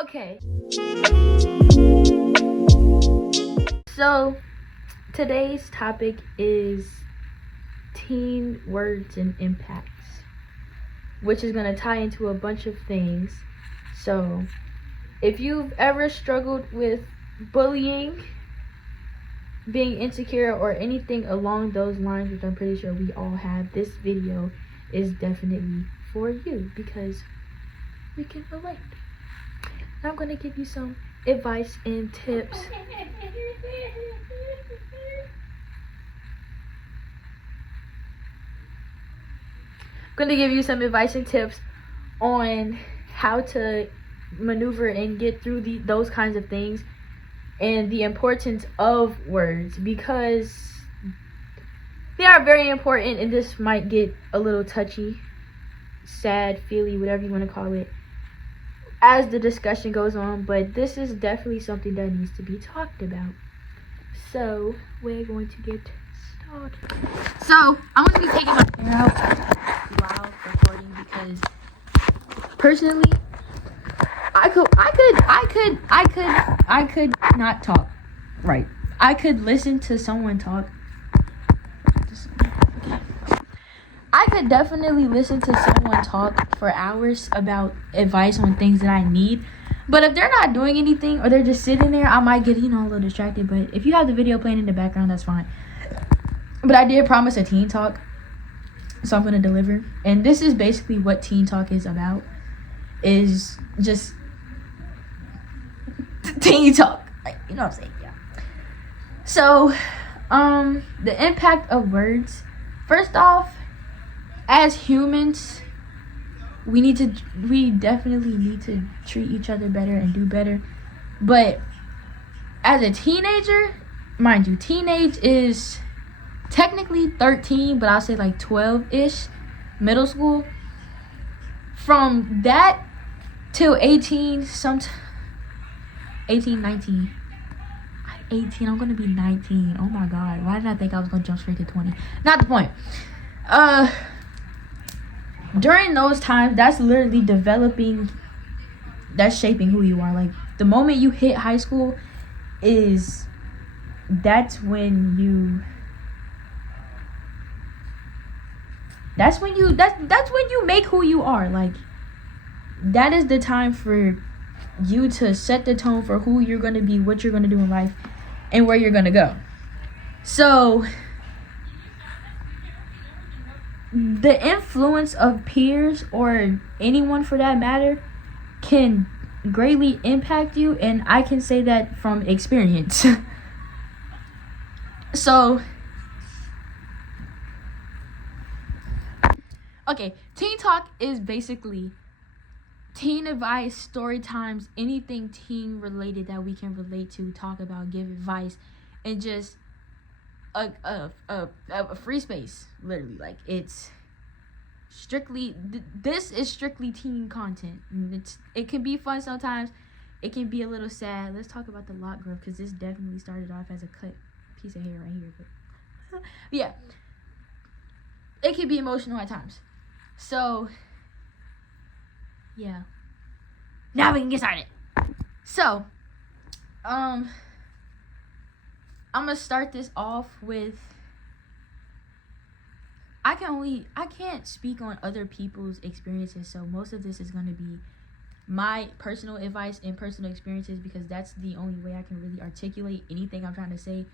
Okay. So today's topic is teen words and impacts, which is going to tie into a bunch of things. So if you've ever struggled with bullying, being insecure, or anything along those lines, which I'm pretty sure we all have, this video is definitely for you because we can relate. I'm going to give you some advice and tips. I'm going to give you some advice and tips on how to maneuver and get through those kinds of things, and the importance of words, because they are very important, and this might get a little touchy, sad, feely, whatever you want to call it, as the discussion goes on, but this is definitely something that needs to be talked about. So we're going to get started. So I'm going to be taking my hair out while recording because personally, I could not talk right. I could listen to someone talk. I could definitely listen to someone talk for hours about advice on things that I need. But if they're not doing anything or they're just sitting there, I might get, a little distracted. But if you have the video playing in the background, that's fine. But I did promise a teen talk, so I'm going to deliver. And this is basically what teen talk is about. Is just teen talk. Like, you know what I'm saying? Yeah. So, the impact of words. First off, as humans, we definitely need to treat each other better and do better. But as a teenager, mind you, teenage is technically 13, but I'll say like 12-ish, middle school. From that till 18, 19. 18, I'm gonna be 19. Oh my god, why did I think I was gonna jump straight to 20? Not the point. During those times, that's literally that's shaping who you are. Like, the moment you hit high school that's when you make who you are. Like, that is the time for you to set the tone for who you're going to be, what you're going to do in life, and where you're going to go. So the influence of peers, or anyone for that matter, can greatly impact you, and I can say that from experience. So, okay, Teen Talk is basically teen advice, story times, anything teen related that we can relate to, talk about, give advice, and just a free space, literally. Like, it's strictly this is strictly teen content. It can be fun sometimes, it can be a little sad. Let's talk about the lock growth, because this definitely started off as a cut piece of hair right here, but yeah, it can be emotional at times. So yeah, now we can get started. So I'm gonna start this off with, I can't speak on other people's experiences, so most of this is going to be my personal advice and personal experiences, because that's the only way I can really articulate anything I'm trying to say.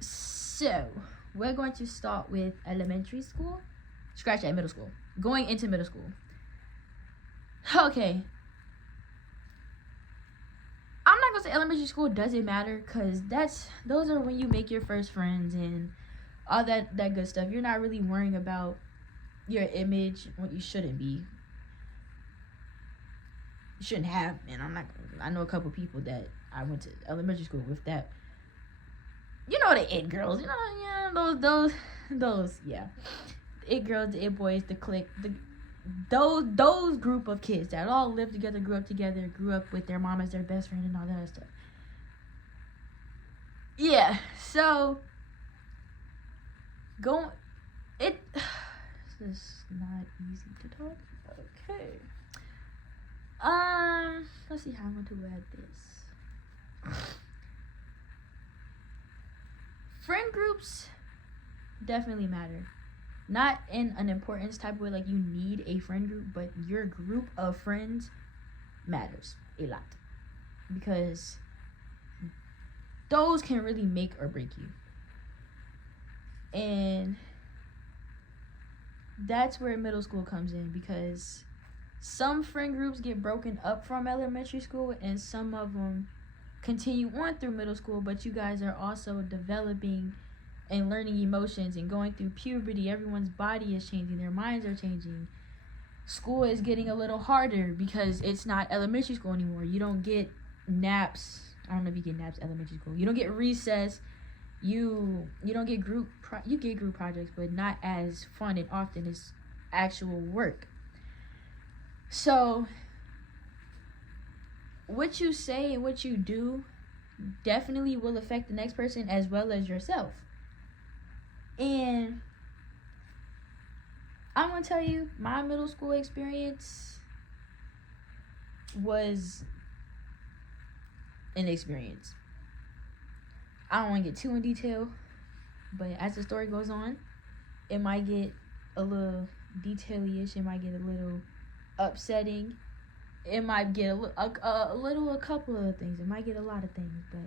So we're going to start with elementary school. Scratch that, middle school. Going into middle school. Okay. I'm not gonna say elementary school doesn't matter, because those are when you make your first friends and all that good stuff. You're not really worrying about your image, what you shouldn't be. You shouldn't have, and I know a couple people that I went to elementary school with that. You know, the it girls, those, yeah. The it girls, the it boys, the clique, those group of kids that all lived together, grew up with their mom as their best friend and all that other stuff. Yeah, so this is not easy to talk. Okay. let's see how I'm going to add this. Friend groups definitely matter. Not in an importance type of way, like you need a friend group, but your group of friends matters a lot. Because those can really make or break you. And that's where middle school comes in, because some friend groups get broken up from elementary school and some of them continue on through middle school, but you guys are also developing and learning emotions and going through puberty. Everyone's body is changing, their minds are changing. School is getting a little harder because it's not elementary school anymore. You don't get naps. I don't know if you get naps elementary school. You don't get recess. You don't get you get group projects, but not as fun and often as actual work. So what you say and what you do definitely will affect the next person as well as yourself. And I'm gonna tell you, my middle school experience was an experience. I don't want to get too in detail, but as the story goes on, it might get a little detail-ish. It might get a little upsetting. It might get a couple of things. It might get a lot of things, but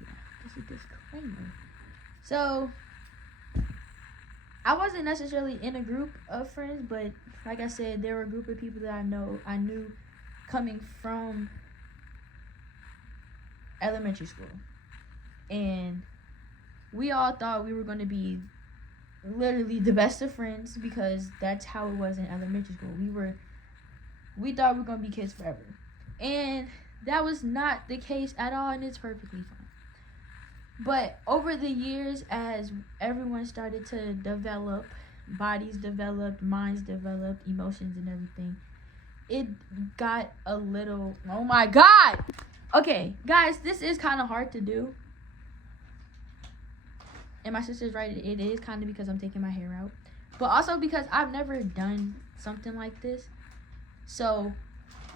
yeah, that's a disclaimer. So I wasn't necessarily in a group of friends, but like I said, there were a group of people that I knew coming from elementary school, and we all thought we were going to be literally the best of friends because that's how it was in elementary school. We thought we were going to be kids forever, and that was not the case at all, and it's perfectly fine. But over the years, as everyone started to develop, bodies developed, minds developed, emotions and everything, it got a little, oh my God! Okay, guys, this is kind of hard to do. And my sister's right, it is kind of because I'm taking my hair out. But also because I've never done something like this. So,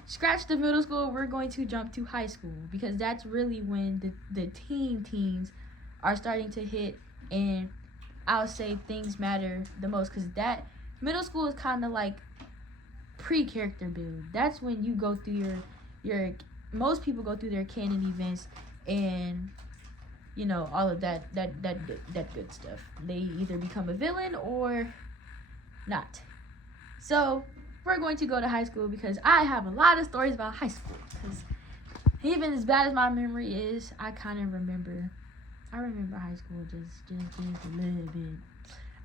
scratch the middle school, we're going to jump to high school. Because that's really when the teens are starting to hit. And I'll say things matter the most. Because that middle school is kind of like pre-character build. That's when you go through your most people go through their canon events and you know all of that good stuff. They either become a villain or not. So we're going to go to high school because I have a lot of stories about high school. Because even as bad as my memory is, I kind of remember. I remember high school just a little bit.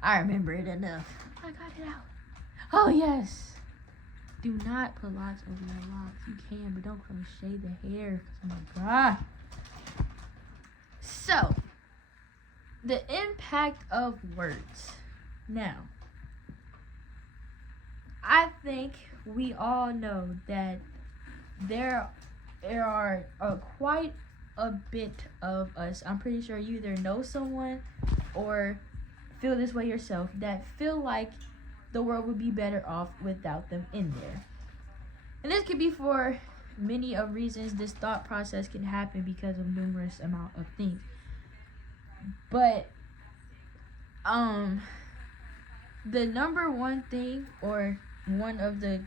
I remember it enough. I got it out. Oh yes. Do not put locks over your locks. You can, but don't crochet the hair. Oh my God. So, the impact of words. Now, I think we all know that there are quite a bit of us. I'm pretty sure you either know someone or feel this way yourself that feel like the world would be better off without them in there. And this could be for many of reasons. This thought process can happen because of numerous amount of things. But the number one thing, or one of the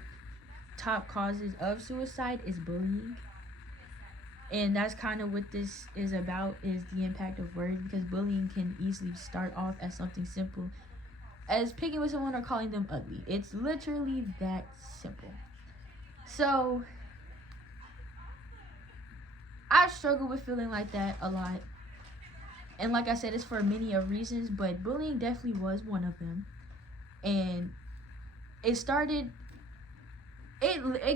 top causes of suicide, is bullying. And that's kind of what this is about, is the impact of words, because bullying can easily start off as something simple as picking with someone or calling them ugly. It's literally that simple. So I struggle with feeling like that a lot. And like I said, it's for many of reasons, but bullying definitely was one of them. And it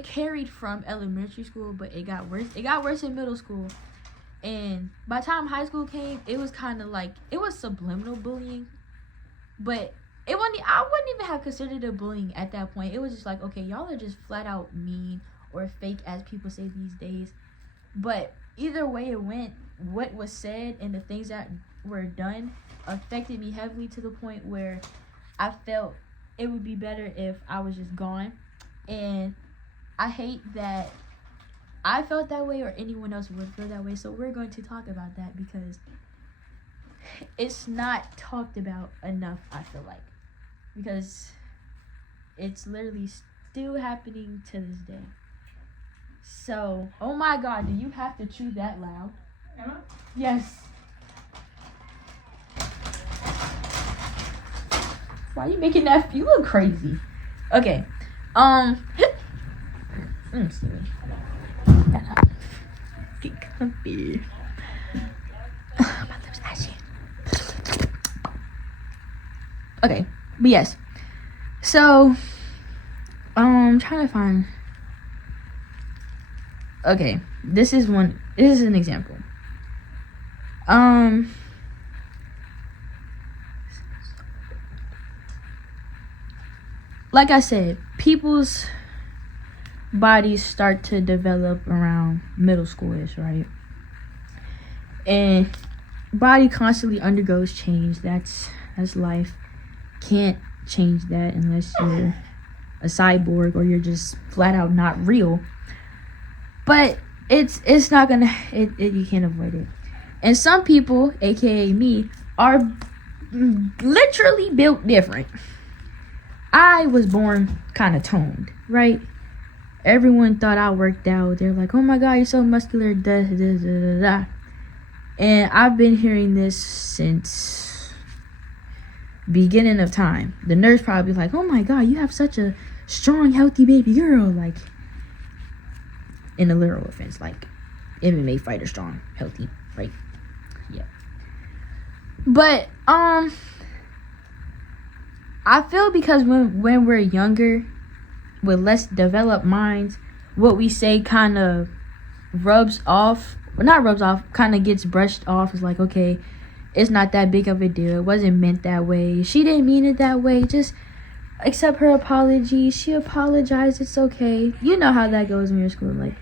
carried from elementary school, but it got worse. It got worse in middle school. And by the time high school came, it was kind of like, it was subliminal bullying. But I wouldn't even have considered it bullying at that point. It was just like, okay, y'all are just flat out mean or fake, as people say these days. But either way it went, what was said and the things that were done affected me heavily, to the point where I felt it would be better if I was just gone. And I hate that I felt that way or anyone else would feel that way. So we're going to talk about that because it's not talked about enough, I feel like. Because it's literally still happening to this day. So, oh my God, do you have to chew that loud? Emma? Yes. Why are you making that? You look crazy. Okay. Get comfy. My lips ashy. Okay, but yes. So, I'm trying to find. Okay, this is an example. Like I said, people's bodies start to develop around middle schoolish, right? And body constantly undergoes change. That's life. Can't change that unless you're a cyborg or you're just flat out not real. But it's not gonna you can't avoid it. And some people, aka me, are literally built different. I was born kind of toned, right? Everyone thought I worked out. They're like, "Oh my God, you're so muscular." Da, da, da, da, da. And I've been hearing this since beginning of time. The nurse probably like, "Oh my God, you have such a strong, healthy baby girl." Like, in a literal offense, like MMA fighter, strong, healthy, right? Yeah. But I feel because when we're younger, with less developed minds, what we say kind of rubs off. Well, not rubs off, kind of gets brushed off. It's like, okay, it's not that big of a deal. It wasn't meant that way. She didn't mean it that way. Just accept her apology. She apologized. It's okay. You know how that goes in your school. Like,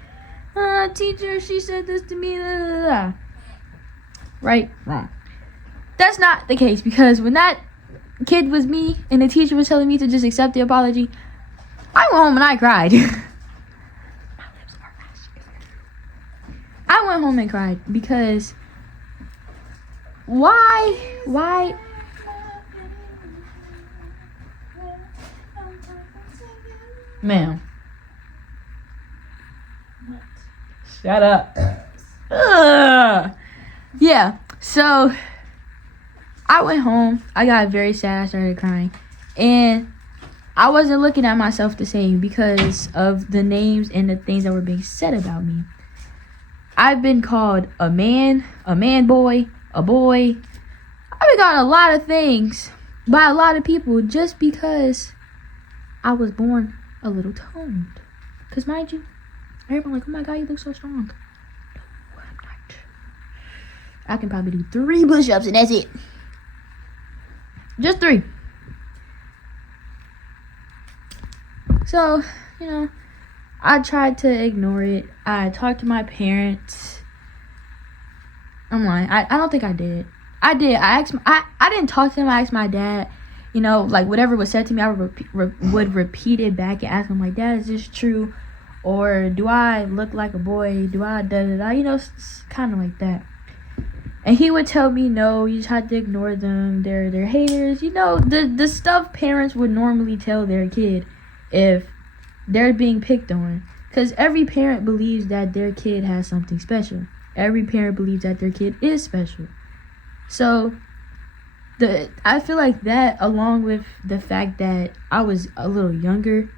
teacher, she said this to me. Blah, blah, blah. Right? Wrong. That's not the case, because when that kid was me and the teacher was telling me to just accept the apology, I went home and I cried. My lips are ashy. I went home and cried because why ma'am, shut up. Yeah, so I went home. I got very sad. I started crying. And I wasn't looking at myself the same because of the names and the things that were being said about me. I've been called a man boy, a boy. I've been called a lot of things by a lot of people just because I was born a little toned. Because mind you, everyone like, "Oh my God, you look so strong." No, I'm not. I can probably do 3 push-ups and that's it. Just 3. So, I tried to ignore it. I talked to my parents. I'm lying. I don't think I did. I did. I didn't talk to them. I asked my dad, like whatever was said to me, I would repeat it back and ask him, like, "Dad, is this true? Or do I look like a boy? Do I da-da-da?" Kind of like that. And he would tell me, "No, you just have to ignore them. They're haters." The stuff parents would normally tell their kid if they're being picked on. Because every parent believes that their kid has something special. Every parent believes that their kid is special. So, I feel like that, along with the fact that I was a little younger,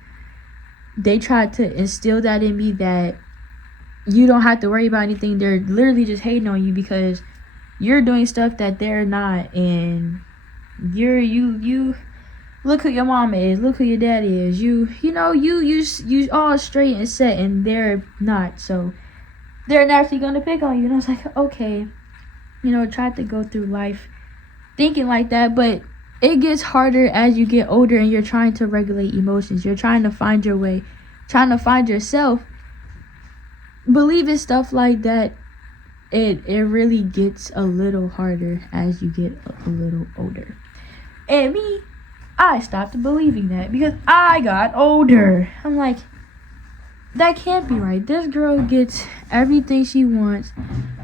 they tried to instill that in me, that you don't have to worry about anything. They're literally just hating on you because you're doing stuff that they're not, and you look who your mama is, look who your daddy is. You all straight and set, and they're not. So they're naturally gonna pick on you. And I was like, okay, tried to go through life thinking like that, but it gets harder as you get older and you're trying to regulate emotions. You're trying to find your way, trying to find yourself. Believing stuff like that, it really gets a little harder as you get a little older. And me, I stopped believing that because I got older. I'm like, that can't be right. This girl gets everything she wants.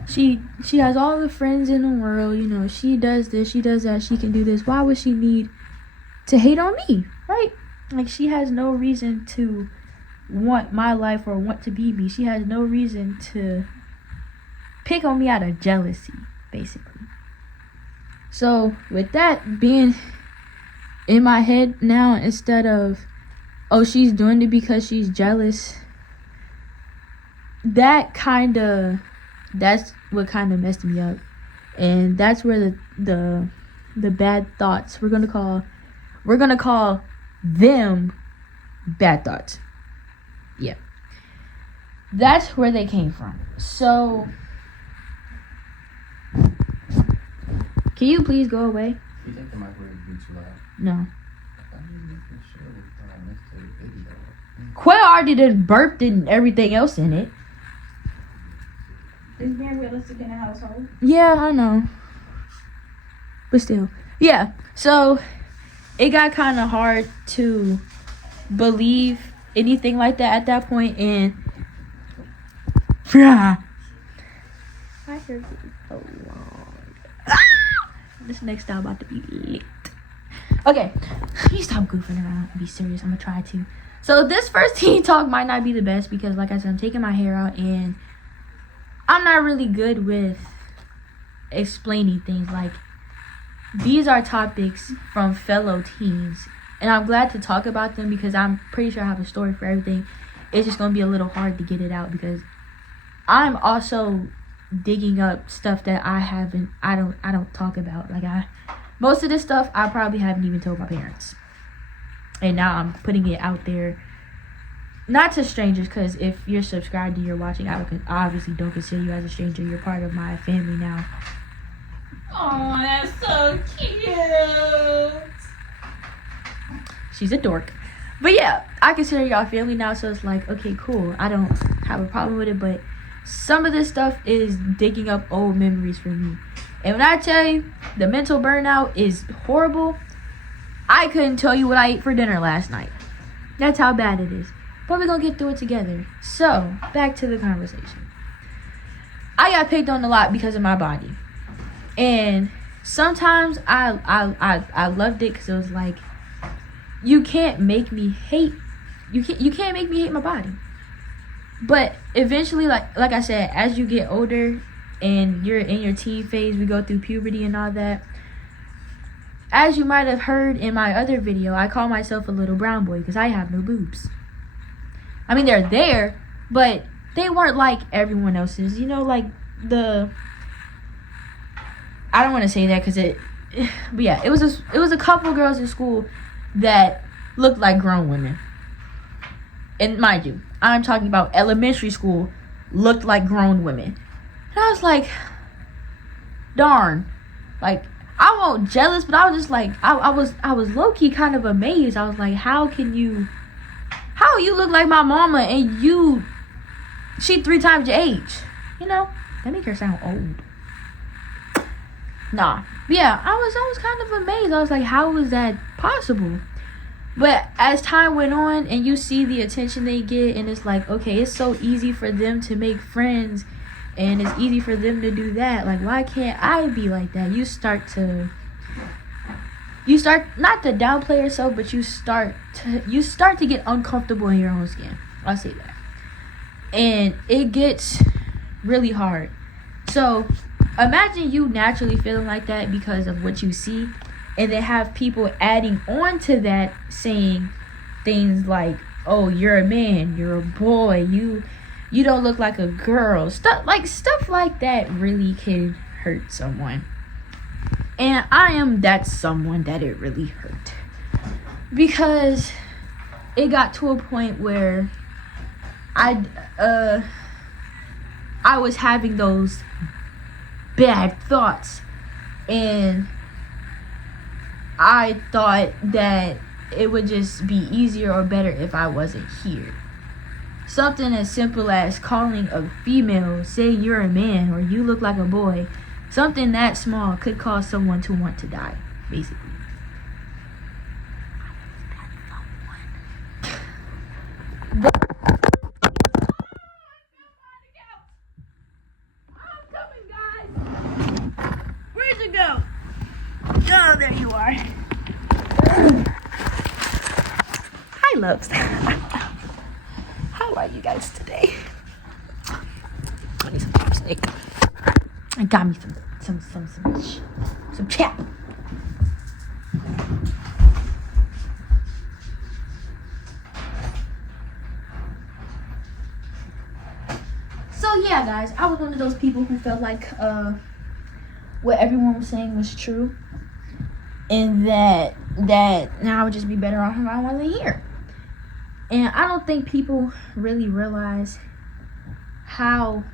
She has all the friends in the world. You know, she does this, she does that, she can do this. Why would she need to hate on me, right? Like, she has no reason to want my life or want to be me. She has no reason to pick on me out of jealousy, basically. So with that being in my head now, instead of, oh, she's doing it because she's jealous, that's what kind of messed me up. And that's where the bad thoughts, we're gonna call them bad thoughts. Yeah, that's where they came from. So can you please go away? You think the microwave would be too loud? No. Quail already done burped and everything else in it. It's being realistic in the household. Yeah, I know. But still. Yeah, so it got kind of hard to believe anything like that at that point, and I heard you so long. This next time about to be lit. Okay, let me stop goofing around and be serious. I'm gonna try to. So this first teen talk might not be the best because, like I said, I'm taking my hair out and I'm not really good with explaining things. Like, these are topics from fellow teens, and I'm glad to talk about them because I'm pretty sure I have a story for everything. It's just gonna be a little hard to get it out because I'm also digging up stuff that I don't talk about. Like, most of this stuff I probably haven't even told my parents, and now I'm putting it out there, not to strangers, because if you're subscribed and you're watching, I obviously don't consider you as a stranger. You're part of my family now. Oh, that's so cute. She's a dork. But yeah, I consider y'all family now, so it's like, okay, cool. I don't have a problem with it, but some of this stuff is digging up old memories for me. And when I tell you the mental burnout is horrible, I couldn't tell you what I ate for dinner last night. That's how bad it is. But we're gonna get through it together. So, back to the conversation. I got picked on a lot because of my body. And sometimes I loved it because it was like, you can't make me hate, you can't make me hate my body. But eventually, like I said, as you get older and you're in your teen phase, we go through puberty and all that. As you might have heard in my other video, I call myself a little brown boy because I have no boobs. I mean, they're there, but they weren't like everyone else's. You know, like I don't want to say that but yeah, it was a couple girls in school that looked like grown women. And mind you, I'm talking about elementary school, looked like grown women. And I was like, darn. Like, I wasn't jealous, but I was just like, I was low-key kind of amazed. I was like, how you look like my mama and she 3 times your age? You know, that make her sound old. Nah. But yeah, I was kind of amazed. I was like, how was that possible? But as time went on and you see the attention they get, and it's like, okay, it's so easy for them to make friends and it's easy for them to do that. Like, why can't I be like that? You start not to downplay yourself, but you start to get uncomfortable in your own skin. I'll say that. And it gets really hard. So imagine you naturally feeling like that because of what you see, and then have people adding on to that, saying things like, oh, you're a man, you're a boy, you don't look like a girl. Stuff like that really can hurt someone. And I am that someone that it really hurt. Because it got to a point where I was having those bad thoughts, and I thought that it would just be easier or better if I wasn't here. Something as simple as calling a female, saying you're a man or you look like a boy, something that small could cause someone to want to die, basically. Oh, there you are. Hi, loves. How are you guys today? I need some lipstick. I got me some chap. So yeah, guys, I was one of those people who felt like what everyone was saying was true, and that now I would just be better off if I wasn't here. And I don't think people really realize how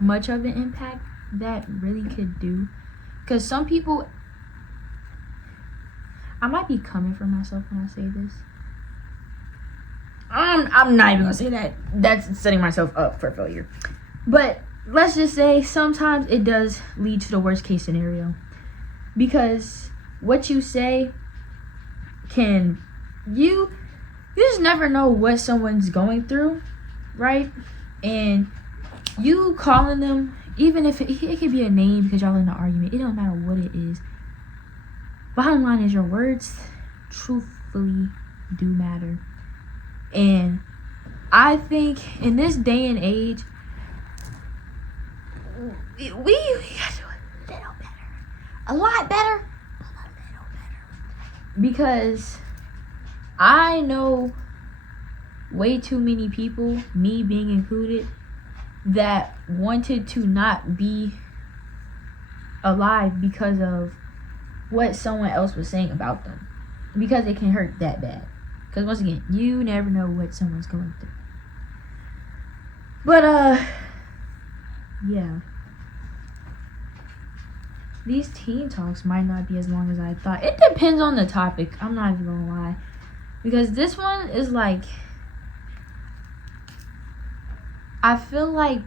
much of an impact that really could do. Because some people, I might be coming for myself when I say this. I'm not even gonna say that. That's setting myself up for failure. But let's just say sometimes it does lead to the worst case scenario. Because what you say you just never know what someone's going through, right? And you calling them, even if it could be a name because y'all in an argument, it don't matter what it is. Bottom line is your words truthfully do matter. And I think in this day and age, we gotta do a little better. A lot better. Because I know way too many people, me being included, that wanted to not be alive because of what someone else was saying about them. Because it can hurt that bad. Because once again, you never know what someone's going through. But, yeah. These teen talks might not be as long as I thought. It depends on the topic. I'm not even gonna lie. Because this one is like, I feel like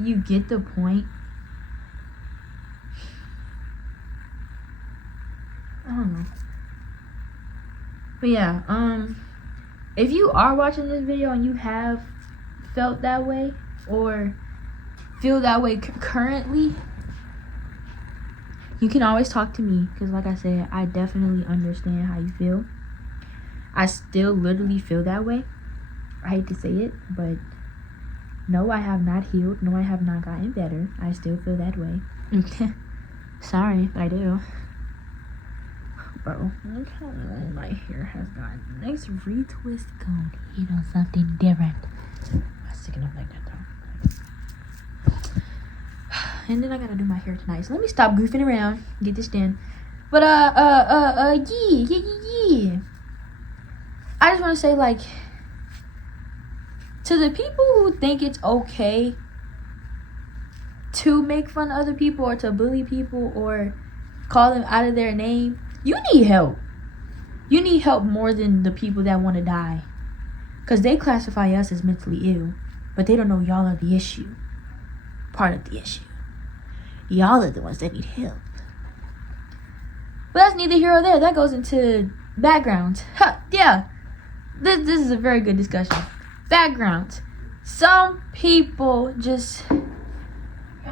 you get the point. I don't know. But yeah, if you are watching this video and you have felt that way or feel that way currently, you can always talk to me, because like I said, I definitely understand how you feel. I still literally feel that way. I hate to say it, but no, I have not healed. No, I have not gotten better. I still feel that way. Sorry, but I do. Bro, look how long my hair has gotten. Next retwist cone. You know, something different. I'm sticking up like that though. And then I gotta do my hair tonight. So let me stop goofing around. Get this done. But yeah. I just want to say, like, to the people who think it's okay to make fun of other people or to bully people or call them out of their name, you need help. You need help more than the people that want to die. Because they classify us as mentally ill, but they don't know y'all are the issue. Part of the issue. Y'all are the ones that need help. But that's neither here or there. That goes into backgrounds. Yeah. This is a very good discussion. Backgrounds. Some people just...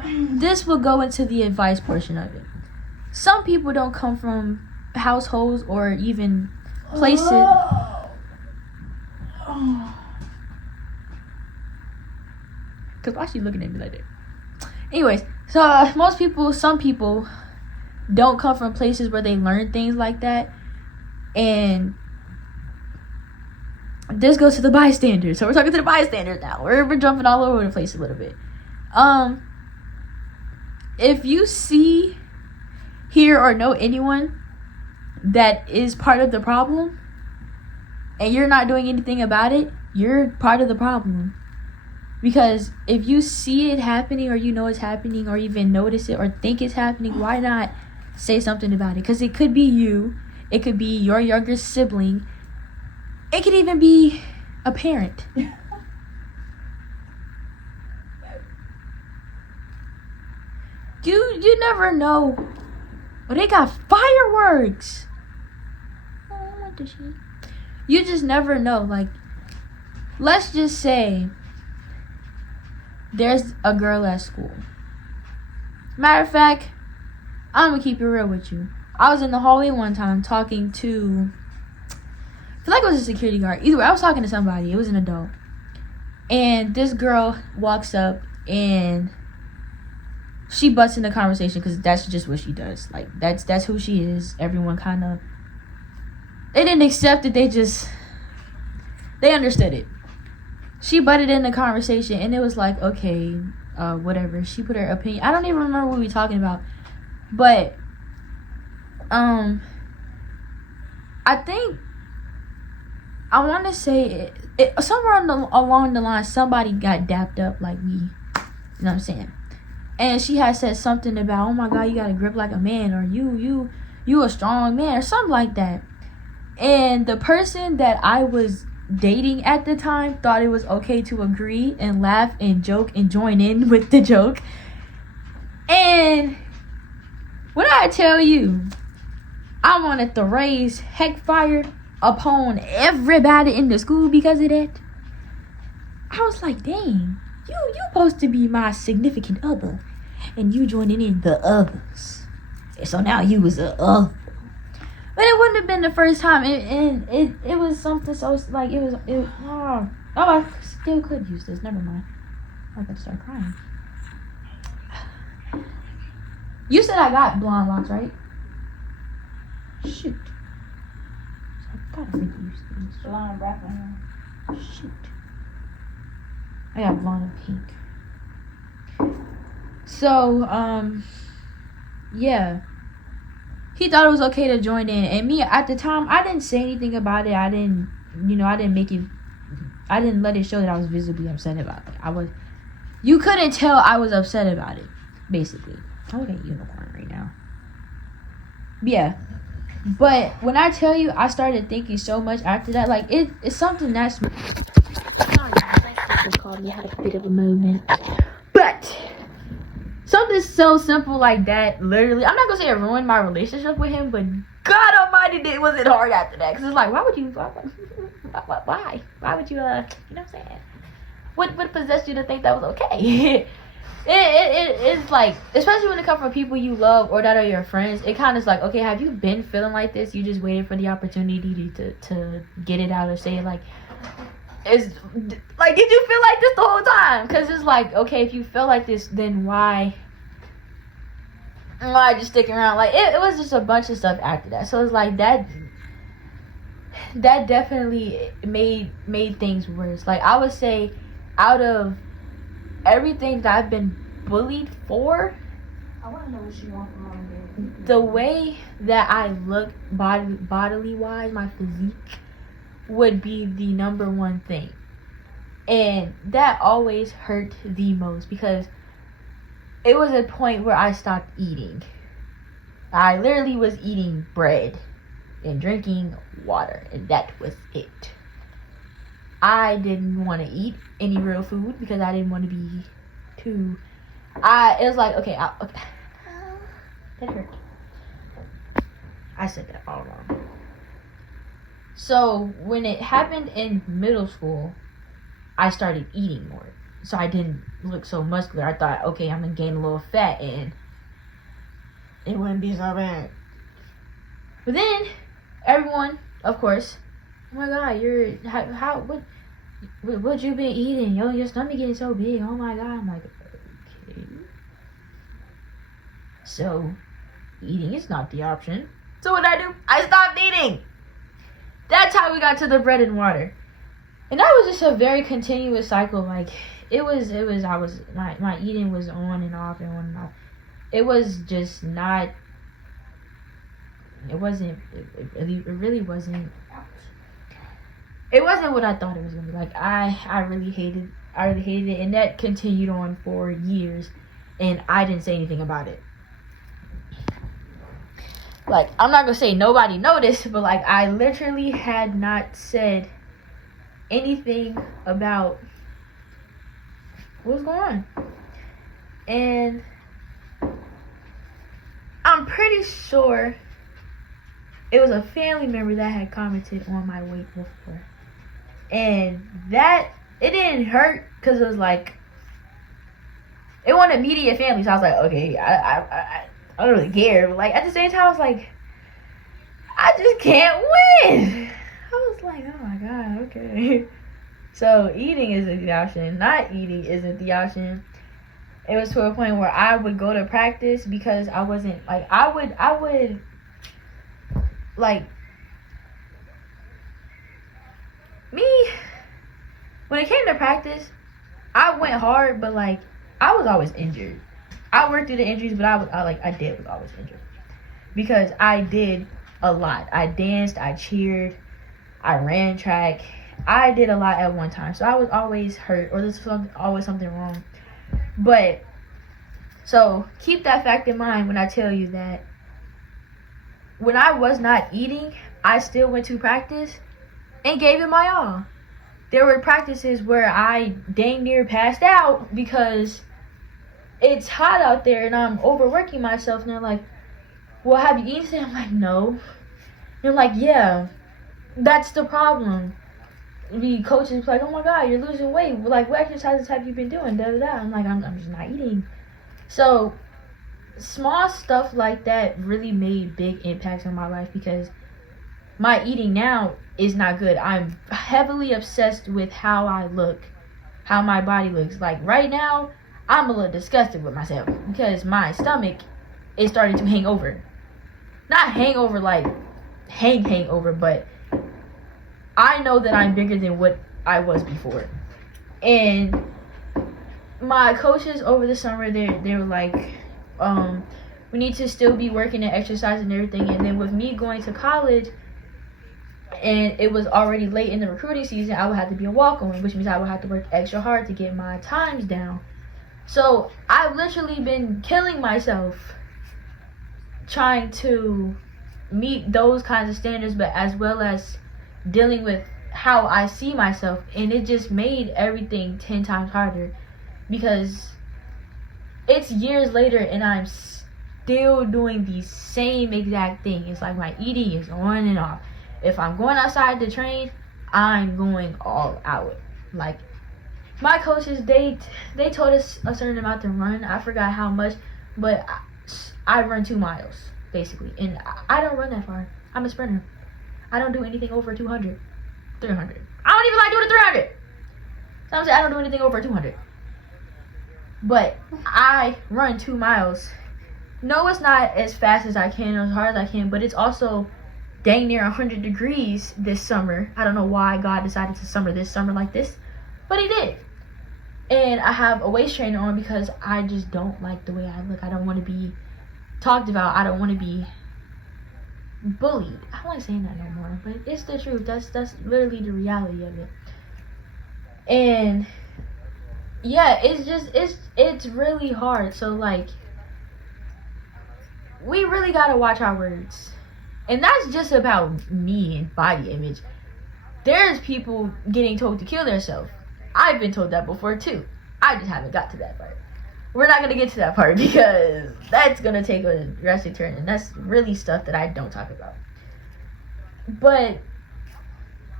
This will go into the advice portion of it. Some people don't come from households or even places... Because why is she looking at me like that? Anyways, so some people don't come from places where they learn things like that. And this goes to the bystanders. So we're talking to the bystanders now. We're jumping all over the place a little bit. If you see, hear, or know anyone that is part of the problem and you're not doing anything about it, you're part of the problem. Because if you see it happening, or you know it's happening, or even notice it or think it's happening, why not say something about it? Because it could be you, it could be your younger sibling, it could even be a parent. You never know. Oh, they got fireworks. Oh, what the shit? You just never know. Like, let's just say there's a girl at school. Matter of fact, I'm gonna keep it real with you. I was in the hallway one time talking to, I feel like it was a security guard. Either way, I was talking to somebody. It was an adult. And this girl walks up and she butts in the conversation because that's just what she does. Like, that's who she is. Everyone kind of, they didn't accept it. They understood it. She butted in the conversation and it was like, okay, whatever. She put her opinion. I don't even remember what we were talking about. But, I think, I want to say, somewhere along the line, somebody got dapped up like me. You know what I'm saying? And she had said something about, oh my God, you got to grip like a man, or you a strong man, or something like that. And the person that I was dating at the time thought it was okay to agree and laugh and joke and join in with the joke. And when I tell you, I wanted to raise heck fire upon everybody in the school because of that, I was like, dang, you supposed to be my significant other, and you joining in the others. And so now you was a other. But it wouldn't have been the first time. It was something so like I still could use this. Never mind. I'm about to start crying. You said I got blonde locks, right? Shoot. I gotta reuse these. Blonde, black, and Shoot. I got blonde and pink. So, yeah. He thought it was okay to join in. And me, at the time, I didn't say anything about it. I didn't let it show that I was visibly upset about it. You couldn't tell I was upset about it, basically. I'm looking at unicorn right now. Yeah. But when I tell you, I started thinking so much after that. Like, it's something that's... Sorry, my called me. I had a bit of a moment. But something so simple like that, literally, I'm not going to say it ruined my relationship with him, but God almighty, it wasn't hard after that. Because it's like, why? Why would you, you know what I'm saying? What possessed you to think that was okay? It's like, especially when it comes from people you love or that are your friends, it kind of is like, okay, have you been feeling like this? You just waited for the opportunity to get it out or say it. Like, it's like, did you feel like this the whole time? Because it's like, okay, if you feel like this, then why just stick around? Like, it was just a bunch of stuff after that. So it's like that definitely made things worse. Like, I would say, out of everything that I've been bullied for, I want to know what you want from mom. the way that I look bodily wise, my physique would be the number one thing. And that always hurt the most because it was a point where I stopped eating. I literally was eating bread and drinking water, and that was it. I didn't want to eat any real food because I didn't want to be too... it was like, okay. That hurt. I said that all wrong. So, when it happened in middle school, I started eating more. So, I didn't look so muscular. I thought, okay, I'm going to gain a little fat and it wouldn't be so bad. But then, everyone, of course, oh my God, what you been eating? Yo, your stomach getting so big. Oh my God. I'm like, okay. So, eating is not the option. So what I do? I stopped eating. That's how we got to the bread and water. And that was just a very continuous cycle. Like, my eating was on and off and on and off. It was just not, it really wasn't. It wasn't what I thought it was gonna be. Like, I really hated it, and that continued on for years, and I didn't say anything about it. Like, I'm not gonna say nobody noticed, but like, I literally had not said anything about what was going on, and I'm pretty sure it was a family member that had commented on my weight before. And that, it didn't hurt because it was like, it wasn't immediate family. So I was like, okay, I don't really care. But like, at the same time, I was like, just can't win. I was like, oh my god, okay. So eating isn't the option. Not eating isn't the option. It was to a point where I would go to practice because I wasn't like I would like me when it came to practice, I went hard, but like I was always injured. I worked through the injuries, but I was always injured because I did a lot. I danced, I cheered, I ran track. I did a lot at one time, so I was always hurt or there's always something wrong. But so keep that fact in mind when I tell you that when I was not eating, I still went to practice and gave it my all. There were practices where I dang near passed out because it's hot out there and I'm overworking myself. And they're like, well, have you eaten today? I'm like, no. And they're like, yeah, that's the problem. The coach is like, oh my god, you're losing weight. Like, what exercises have you been doing? Da, da, da. I'm like, I'm just not eating. So, small stuff like that really made big impacts on my life because my eating now is not good. I'm heavily obsessed with how I look, how my body looks. Like, right now, I'm a little disgusted with myself because my stomach is starting to hang over. Not hangover like hangover, but I know that I'm bigger than what I was before. And my coaches over the summer, they were like, we need to still be working and exercising and everything. And then with me going to college, and it was already late in the recruiting season, I would have to be a walk-on, which means I would have to work extra hard to get my times down. So I've literally been killing myself trying to meet those kinds of standards, but as well as dealing with how I see myself, and it just made everything 10 times harder because it's years later and I'm still doing the same exact thing. It's like my eating is on and off. If I'm going outside to train, I'm going all out. Like, my coaches, they told us a certain amount to run. I forgot how much, but I run 2 miles basically, and I don't run that far. I'm a sprinter. I don't do anything over 200, 300. I don't even like doing the 300. So I'm saying I don't do anything over 200. But I run 2 miles. No, it's not as fast as I can or as hard as I can, but it's also dang near 100 degrees this summer. I don't know why God decided to summer this summer like this, but he did. And I have a waist trainer on because I just don't like the way I look. I don't want to be talked about. I don't want to be bullied. I don't like saying that no more, but it's the truth. That's literally the reality of it. And yeah, it's really hard. So like, we really gotta watch our words, and that's just about me and body image. There's people getting told to kill themselves. I've been told that before too. I just haven't got to that part. We're not gonna get to that part because that's gonna take a drastic turn, and that's really stuff that I don't talk about. But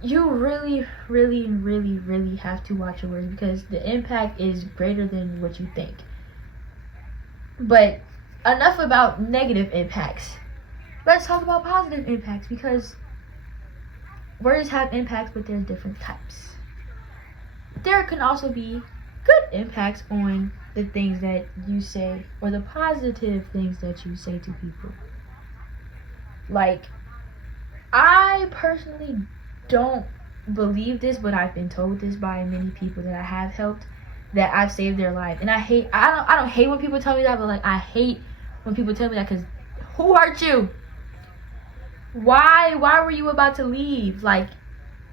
you really, really, really, really have to watch your words because the impact is greater than what you think. But enough about negative impacts. Let's talk about positive impacts because words have impacts, but there's different types. There can also be good impacts on the things that you say or the positive things that you say to people. Like, I personally don't believe this, but I've been told this by many people that I have helped, that I've saved their life. And I don't hate when people tell me that, but like, I hate when people tell me that because who hurt you? Why were you about to leave? Like,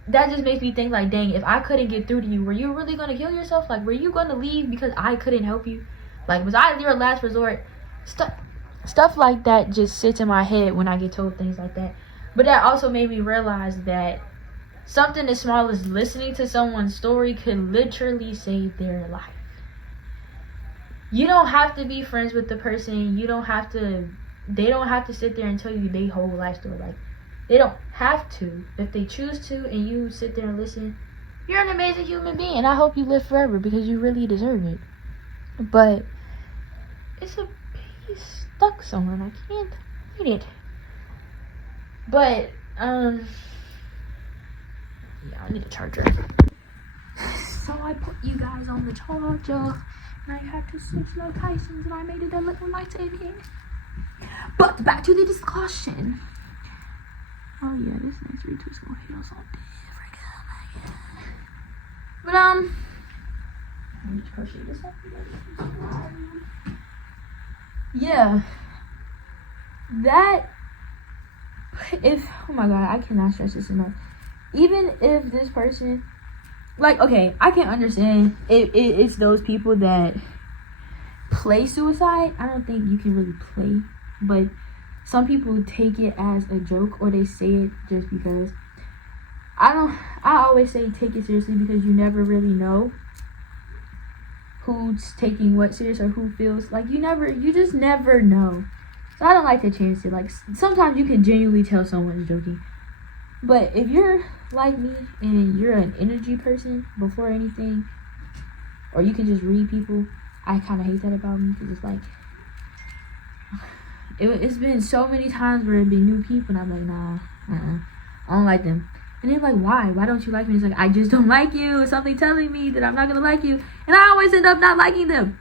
that just makes me think like, dang, if I couldn't get through to you, were you really going to kill yourself? Like, were you going to leave because I couldn't help you? Like, was I your last resort? Stuff like that just sits in my head when I get told things like that. But that also made me realize that something as small as listening to someone's story could literally save their life. You don't have to be friends with the person. They don't have to sit there and tell you their whole life story. Like, they don't have to. If they choose to and you sit there and listen, you're an amazing human being. I hope you live forever because you really deserve it. But it's a piece stuck somewhere and I can't read it. But Yeah, I need a charger. So I put you guys on the charger, and I had to switch locations, and I made it a little lighter in here. But back to the discussion. Oh yeah, this next retweet's gonna hit us on this. But let me just crochet this up. Yeah. That, if, oh my god, I cannot stress this enough. Even if this person, like, okay, I can understand it's those people that play suicide. I don't think you can really play, but some people take it as a joke, or they say it just because. I always say take it seriously, because you never really know who's taking what serious, or who feels like you just never know. So I don't like to chance it. Like, sometimes you can genuinely tell someone's joking. But if you're like me and you're an energy person before anything, or you can just read people, I kind of hate that about me, because it's like, it's been so many times where it been new people and I'm like, nah, I don't like them. And they're like, why? Why don't you like me? It's like, I just don't like you. It's something telling me that I'm not going to like you. And I always end up not liking them.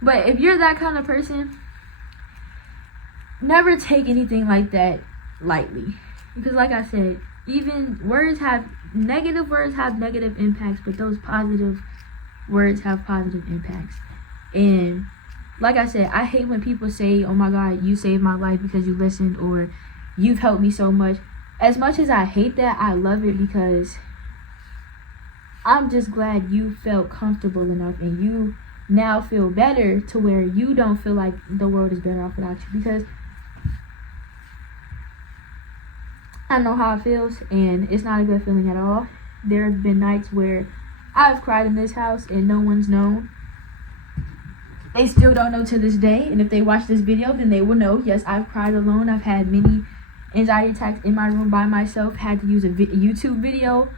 But if you're that kind of person, never take anything like that lightly. Because like I said, even negative words have negative impacts, but those positive words have positive impacts. And like I said, I hate when people say, oh my god, you saved my life because you listened, or you've helped me so much. As much as I hate that, I love it, because I'm just glad you felt comfortable enough and you now feel better to where you don't feel like the world is better off without you. Because I know how it feels, and it's not a good feeling at all. There have been nights where I've cried in this house and no one's known. They still don't know to this day, and if they watch this video, then they will know, yes, I've cried alone. I've had many anxiety attacks in my room by myself, had to use a YouTube video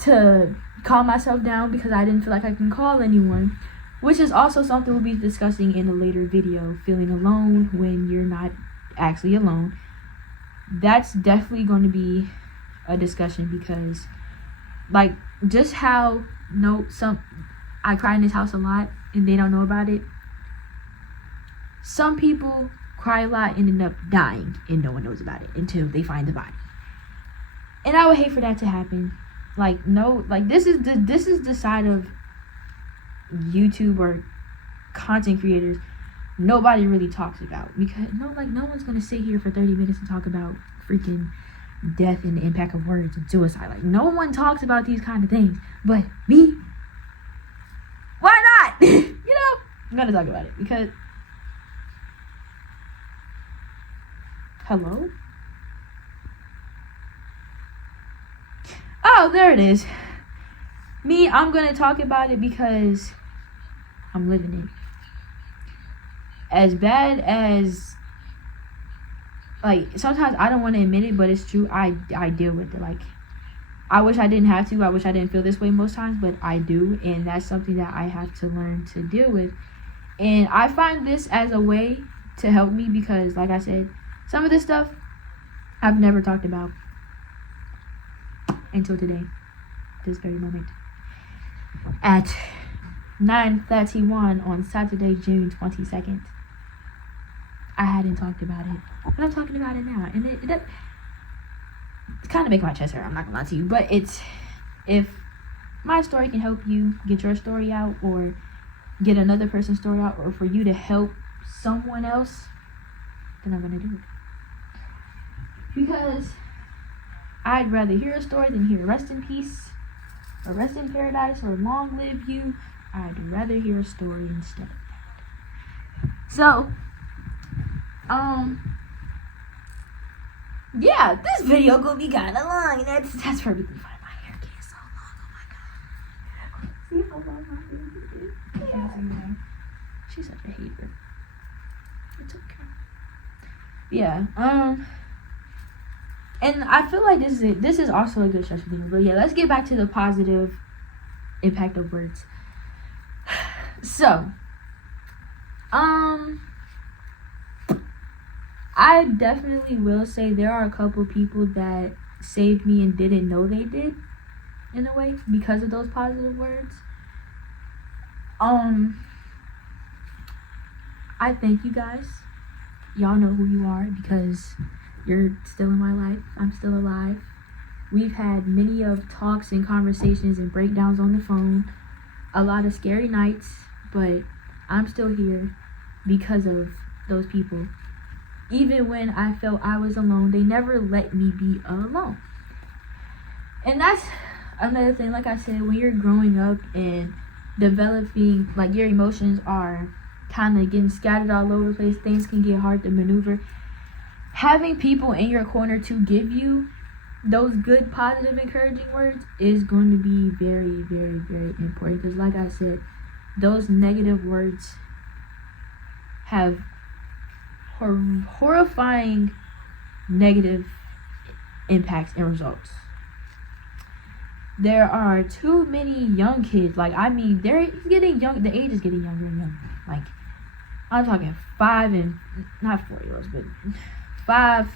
to calm myself down because I didn't feel like I can call anyone, which is also something we'll be discussing in a later video. Feeling alone when you're not actually alone. That's definitely going to be a discussion, because like, just how I cry in this house a lot and they don't know about it. Some people cry a lot and end up dying and no one knows about it until they find the body. And I would hate for that to happen. Like, no, like, this is the side of YouTube or content creators nobody really talks about, because no one's gonna sit here for 30 minutes and talk about freaking death and the impact of words and suicide. Like, no one talks about these kind of things, but me, why not? I'm gonna talk about it, because hello? Oh, there it is. I'm gonna talk about it because I'm living it. As bad as, like, sometimes I don't want to admit it, but it's true. I deal with it. Like, I wish I didn't have to. I wish I didn't feel this way most times, but I do, and that's something that I have to learn to deal with. And I find this as a way to help me, because, like I said, some of this stuff I've never talked about until today, this very moment, at 9:31 on Saturday, June 22nd. I hadn't talked about it, but I'm talking about it now, and it kind of make my chest hurt. I'm not gonna lie to you, but if my story can help you get your story out, or get another person's story out, or for you to help someone else, then I'm gonna do it. Because I'd rather hear a story than hear rest in peace, or rest in paradise, or long live you. I'd rather hear a story instead of that. So, yeah, this video gonna be kinda long, and that's perfectly fine. My hair gets so long, oh my god. See how long my hair is? Yeah. She's such a hater. It's okay. Yeah, and I feel like this is also a good stress reliever. But yeah, let's get back to the positive impact of words. So, I definitely will say there are a couple people that saved me and didn't know they did, in a way, because of those positive words. I thank you guys. Y'all know who you are because you're still in my life. I'm still alive. We've had many of talks and conversations and breakdowns on the phone. A lot of scary nights, but I'm still here because of those people. Even when I felt I was alone, they never let me be alone. And that's another thing, like I said, when you're growing up and developing, like your emotions are kind of getting scattered all over the place, things can get hard to maneuver. Having people in your corner to give you those good, positive, encouraging words is going to be very, very, very important. Because like I said, those negative words have horrifying negative impacts and results. There are too many young kids. Like, I mean, they're getting young. The age is getting younger and younger. Like, I'm talking 5 and not 4-year-olds, but 5,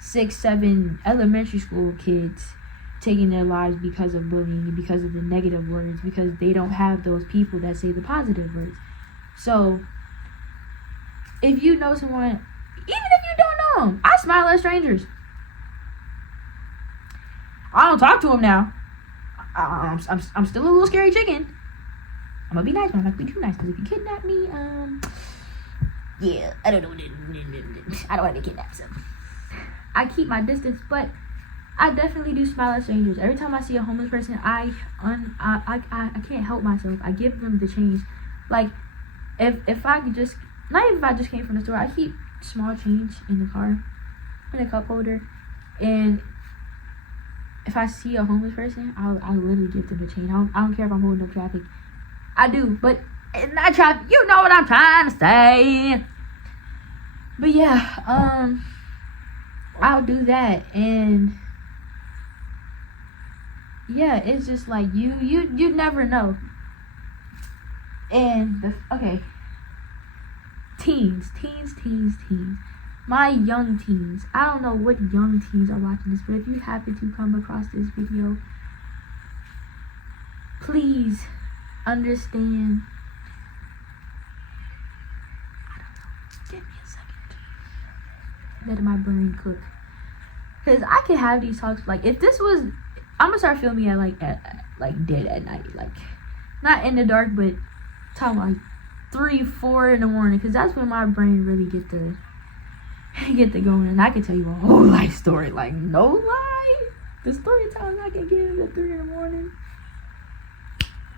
6, 7 elementary school kids taking their lives because of bullying and because of the negative words, because they don't have those people that say the positive words. So, if you know someone, even if you don't know them, I smile at strangers. I don't talk to them now. I'm still a little scary chicken. I'm gonna be nice, but I'm not gonna be too nice, because if you kidnap me, yeah, I don't know. I don't want to kidnap some. I keep my distance, but I definitely do smile at strangers. Every time I see a homeless person, I can't help myself. I give them the change. Like, if I could just, not even if I just came from the store, I keep small change in the car, in a cup holder, and if I see a homeless person, I'll literally give them the change. I don't care if I'm holding up traffic. I do, but it's not traffic. You know what I'm trying to say. But yeah, I'll do that, and yeah, it's just like you never know. And okay, teens. My young teens. I don't know what young teens are watching this, but if you happen to come across this video, please understand. I don't know. Give me a second. Let my brain cook. Because I can have these talks, like, if this was, I'm going to start filming at dead at night. Like, not in the dark, but talking like 3, 4 in the morning. Because that's when my brain really get to going, and I can tell you a whole life story, like, no lie, the story times I can get at 3 in the morning.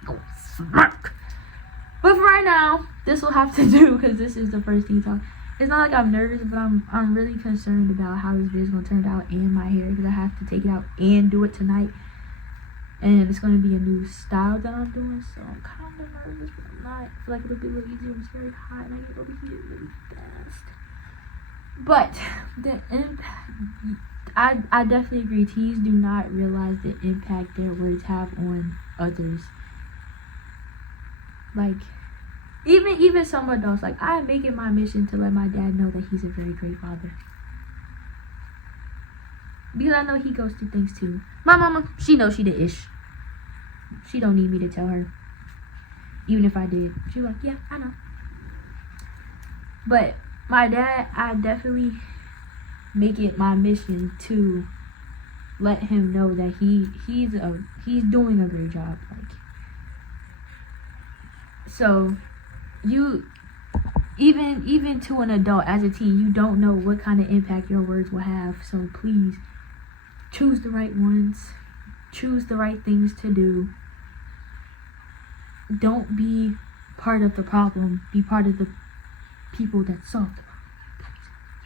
Go smirk. But for right now, this will have to do, because this is the first TeenTalk. It's not like I'm nervous, but I'm really concerned about how this video is going to turn out, and my hair, because I have to take it out and do it tonight, and it's going to be a new style that I'm doing, so I'm kind of nervous, but I'm not. I feel like it'll be a little easier. It's very hot, and I get overheated really fast. But I definitely agree. Teens do not realize the impact their words have on others. Like, even some adults. Like, I make it my mission to let my dad know that he's a very great father, because I know he goes through things too. My mama, she knows she the ish. She don't need me to tell her. Even if I did, she's like, yeah, I know. But my dad, I definitely make it my mission to let him know that he's doing a great job. Like, so you, even to an adult, as a teen, you don't know what kind of impact your words will have. So please choose the right ones, choose the right things to do. Don't be part of the problem. Be part of the people that solve the problem.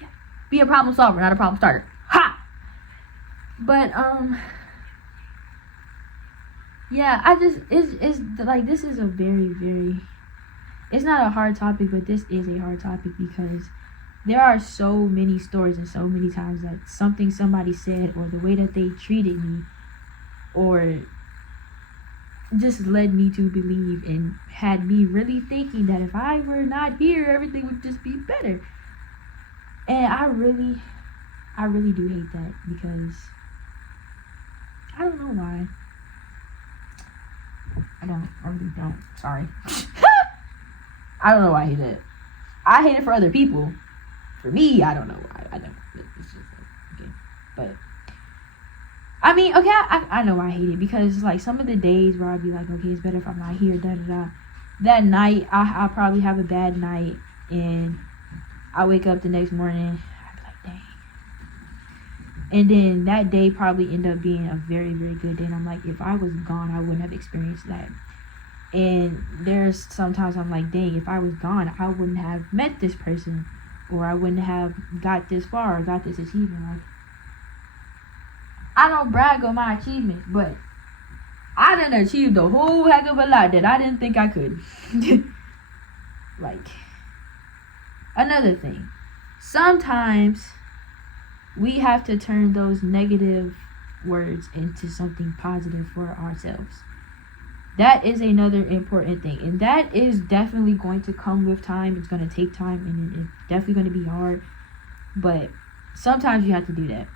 Yeah. Be a problem solver, not a problem starter. Ha! But yeah, it's like, this is a very, very, it's not a hard topic, but this is a hard topic, because there are so many stories and so many times that something somebody said, or the way that they treated me, or just led me to believe and had me really thinking that if I were not here, everything would just be better. And I really do hate that because I don't know why. I really don't. Sorry. I don't know why I hate it. I hate it for other people. For me, I don't know why. I don't. It's just okay. But I mean, okay, I know why I hate it because like some of the days where I'd be like, okay, it's better if I'm not here. Da da da. That night, I'll probably have a bad night, and I wake up the next morning. I'd be like, dang. And then that day probably end up being a very, very good day. And I'm like, if I was gone, I wouldn't have experienced that. And there's sometimes I'm like, dang, if I was gone, I wouldn't have met this person, or I wouldn't have got this far or got this achievement. Like, I don't brag on my achievements, but I done achieved a whole heck of a lot that I didn't think I could. Like, another thing, sometimes we have to turn those negative words into something positive for ourselves. That is another important thing, and that is definitely going to come with time. It's going to take time, and it's definitely going to be hard, but sometimes you have to do that.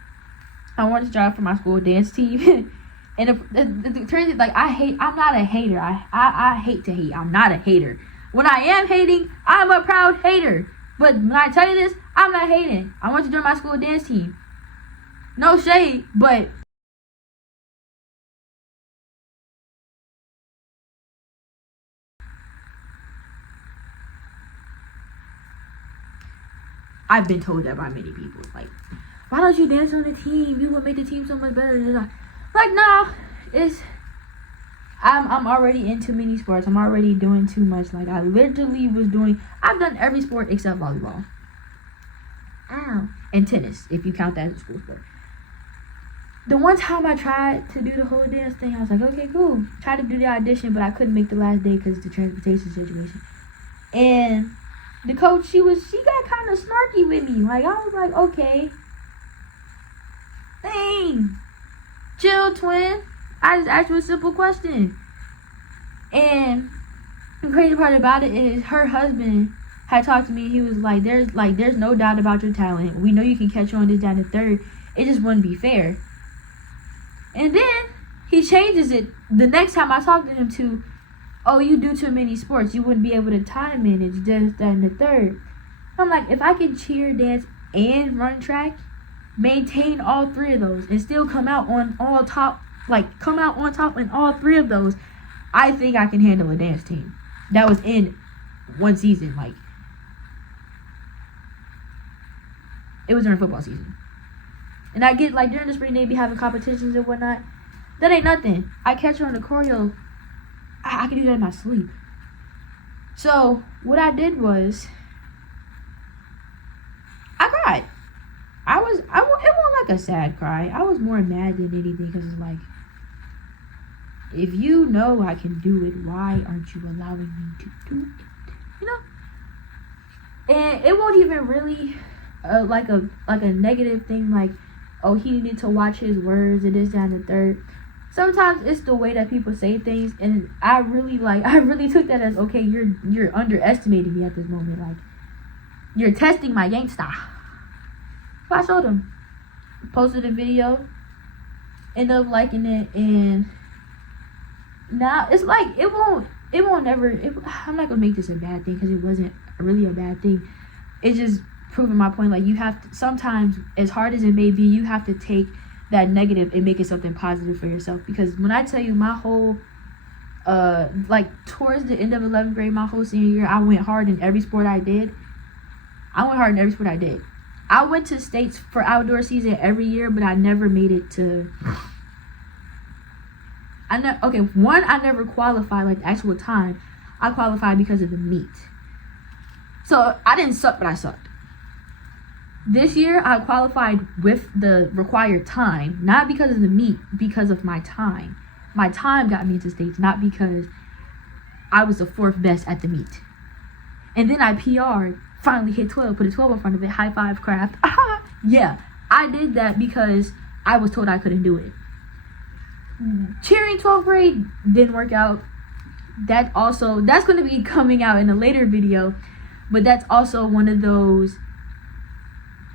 I wanted to try for my school dance team. And the turns like I'm not a hater. I hate to hate. I'm not a hater. When I am hating, I'm a proud hater. But when I tell you this, I'm not hating. I want to join my school dance team. No shade, but I've been told that by many people. Like, why don't you dance on the team? You would make the team so much better. Like, no, I'm already in too many sports. I'm already doing too much. Like, I've done every sport except volleyball. And tennis, if you count that as a school sport. The one time I tried to do the whole dance thing, I was like, okay, cool. Tried to do the audition, but I couldn't make the last day because of the transportation situation. And the coach, she got kind of snarky with me. Like, I was like, okay. Dang. Chill, twin. I just asked you a simple question. And the crazy part about it is her husband had talked to me. He was like, there's no doubt about your talent. We know you can catch on this down the third. It just wouldn't be fair. And then he changes it the next time I talk to him to, oh, you do too many sports. You wouldn't be able to time manage this, that, and the third. I'm like, if I can cheer, dance, and run track, maintain all three of those, and still come out on top in all three of those, I think I can handle a dance team. That was in one season. Like, it was during football season. And I get, like, during the spring, they be having competitions and whatnot. That ain't nothing. I catch her on the choreo. I can do that in my sleep. So, what I did was, I cried. It wasn't like a sad cry. I was more mad than anything because it's like, if you know I can do it, why aren't you allowing me to do it? You know? And it won't even really, like a negative thing like, oh, he needed to watch his words and this, that, and the third. Sometimes it's the way that people say things, and I really took that as, okay, you're underestimating me at this moment. Like, you're testing my gangsta. So I showed him. Posted a video. Ended up liking it, and now it's like I'm not gonna make this a bad thing because it wasn't really a bad thing. It's just proving my point. Like, you have to, sometimes, as hard as it may be, you have to take that negative and make it something positive for yourself. Because when I tell you my whole towards the end of 11th grade, my whole senior year, I went hard in every sport I did. I went to states for outdoor season every year, but I never made it to I never qualified, like, the actual time. I qualified because of the meet. So I didn't suck, but I sucked. This year, I qualified with the required time, not because of the meet, because of my time. My time got me into states, not because I was the fourth best at the meet. And then I PR'd, finally hit 12, put a 12 in front of it, high five, craft. Yeah, I did that because I was told I couldn't do it. Cheering 12th grade didn't work out. That's going to be coming out in a later video, but that's also one of those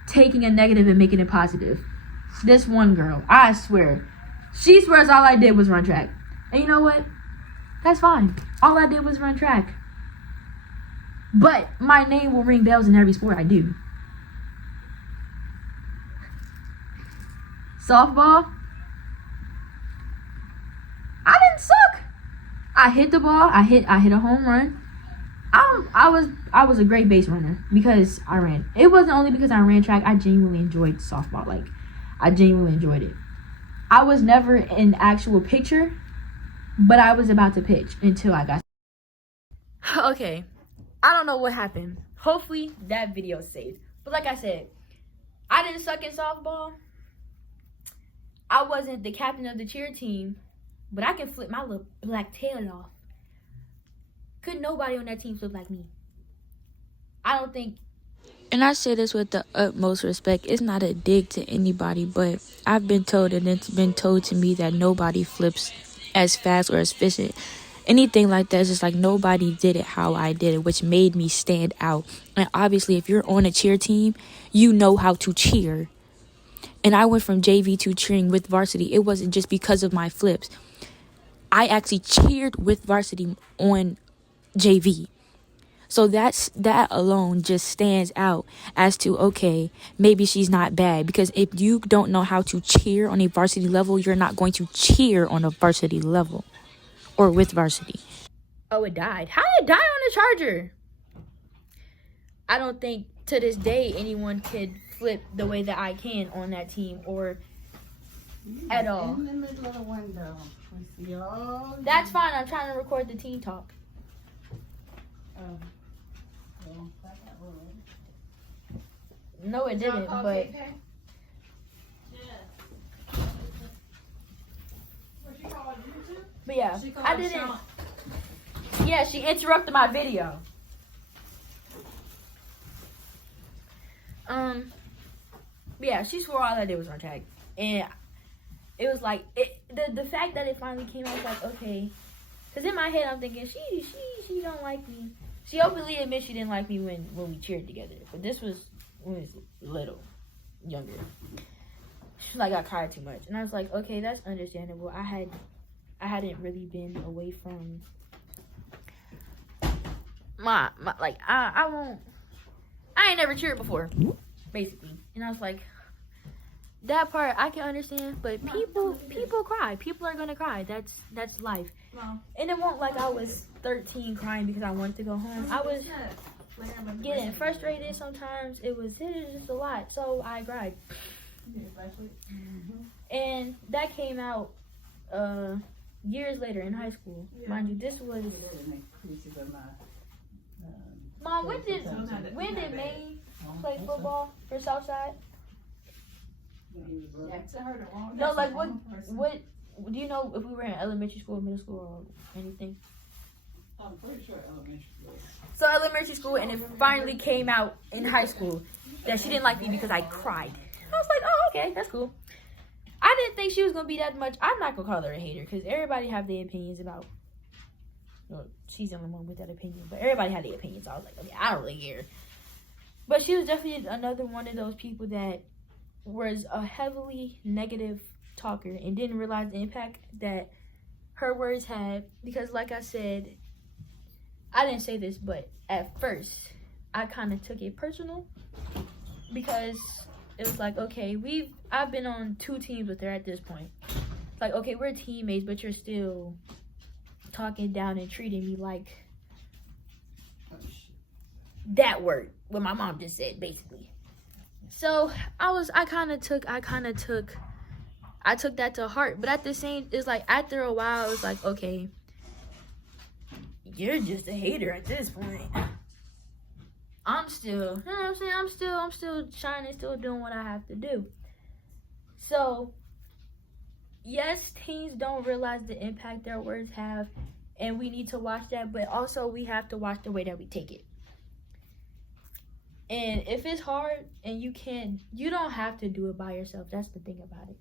taking a negative and making it positive. This one girl, I swear, she swears all I did was run track. And you know what? That's fine. All I did was run track. But my name will ring bells in every sport I do. Softball, I didn't suck. I hit the ball. I hit a home run. I was a great base runner because I ran. It wasn't only because I ran track. I genuinely enjoyed softball. Like, I genuinely enjoyed it. I was never in actual picture, but I was about to pitch until I got. Okay, I don't know what happened. Hopefully that video saved. But like I said, I didn't suck in softball. I wasn't the captain of the cheer team, but I can flip my little black tail off. Couldn't nobody on that team flip like me. I don't think. And I say this with the utmost respect. It's not a dig to anybody, but I've been told, and it's been told to me, that nobody flips as fast or as efficient. Anything like that is just like nobody did it how I did it, which made me stand out. And obviously, if you're on a cheer team, you know how to cheer. And I went from JV to cheering with varsity. It wasn't just because of my flips. I actually cheered with varsity on JV. So that alone just stands out as to, okay, maybe she's not bad. Because if you don't know how to cheer on a varsity level, you're not going to cheer on a varsity level or with varsity. Oh, it died. How did it die on the charger? I don't think to this day anyone could flip the way that I can on that team or at all. In the middle of the window. We see all. That's fine. I'm trying to record the TeenTalk. No, it didn't, but yeah, I didn't. Yeah, she interrupted my video. Yeah, she swore all I did was run tag, and it was like the fact that it finally came out was like, okay, because in my head I'm thinking she don't like me. She openly admits she didn't like me when we cheered together, but this was when we was little, younger. She like I cried too much, and I was like, okay, that's understandable. I hadn't really been away from my like I ain't never cheered before, basically, and I was like, that part I can understand, but people cry. People are gonna cry. That's life. And it won't like I was 13 crying because I wanted to go home. I was getting frustrated sometimes. It was just a lot, so I cried. And that came out years later in high school. Mind you, this was. Mom, when did Maine play football for Southside? No, like what do you know if we were in elementary school, middle school, or anything? I'm pretty sure elementary school. So elementary school, and it finally came out in high school that she didn't like me because I cried. I was like, oh, okay, that's cool. I didn't think she was gonna be that much. I'm not gonna call her a hater because everybody have their opinions about. Well, she's the only one with that opinion, but everybody had their opinions. So I was like, okay, I don't really care. But she was definitely another one of those people that was a heavily negative talker and didn't realize the impact that her words had. Because like I said, I didn't say this, but at first I kind of took it personal because it was like, okay, I've been on 2 teams with her at this point. Like, okay, we're teammates, but you're still talking down and treating me like that word, what my mom just said, basically. So I took that to heart. But at the same, it's like after a while, it's like, okay, you're just a hater at this point. I'm still, you know what I'm saying? I'm still shining, still doing what I have to do. So, yes, teens don't realize the impact their words have, and we need to watch that, but also we have to watch the way that we take it. And if it's hard and you don't have to do it by yourself. That's the thing about it.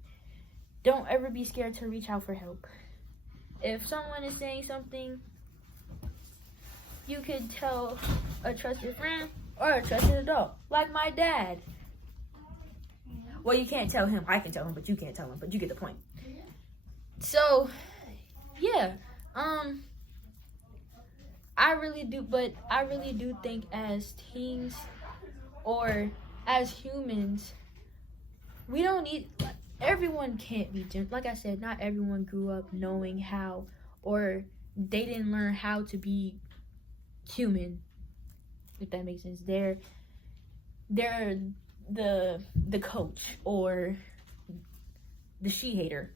Don't ever be scared to reach out for help. If someone is saying something, you could tell a trusted friend or a trusted adult, like my dad. Well, you can't tell him. I can tell him, but you can't tell him. But you get the point. So, yeah. I really do think as teens or as humans, we don't need, everyone can't be, like I said, not everyone grew up knowing how, or they didn't learn how to be human, if that makes sense. They're the coach or the she-hater.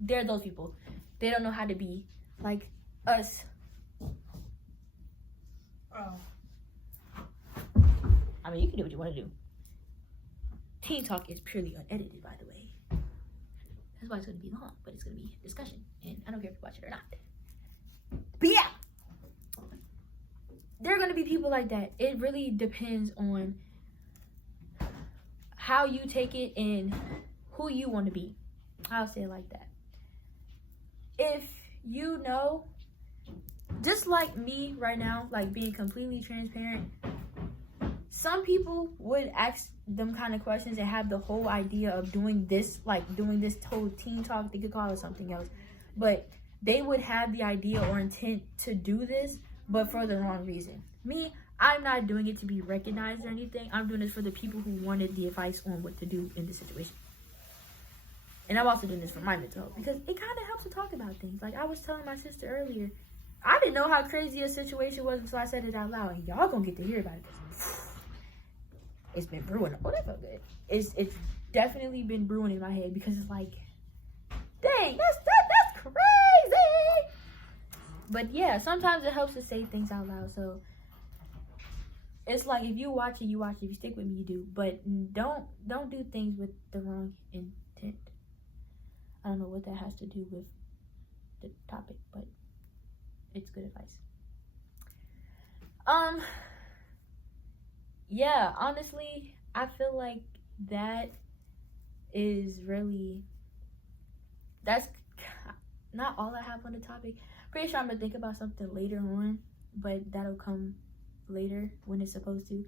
They're those people. They don't know how to be like us. Oh. I mean, you can do what you want to do. Teen Talk is purely unedited, by the way. That's why it's going to be long, but it's going to be a discussion. And I don't care if you watch it or not. But yeah, there are going to be people like that. It really depends on how you take it and who you want to be. I'll say it like that. If you know, just like me right now, like being completely transparent, some people would ask them kind of questions and have the whole idea of doing this, like doing this whole teen talk. They could call it something else, but they would have the idea or intent to do this, but for the wrong reason. Me, I'm not doing it to be recognized or anything. I'm doing this for the people who wanted the advice on what to do in this situation. And I'm also doing this for my mental health because it kind of helps to talk about things. Like I was telling my sister earlier, I didn't know how crazy a situation was until I said it out loud. And y'all gonna get to hear about it. It's been brewing. Oh, that felt good. It's definitely been brewing in my head because it's like, dang, that's crazy. But yeah, sometimes it helps to say things out loud. So it's like if you watch it, you watch it. If you stick with me, you do. But don't do things with the wrong intent. I don't know what that has to do with the topic, but it's good advice. Yeah, honestly, I feel like that is really, that's not all I have on the topic. Pretty sure I'm gonna think about something later on, but that'll come later when it's supposed to,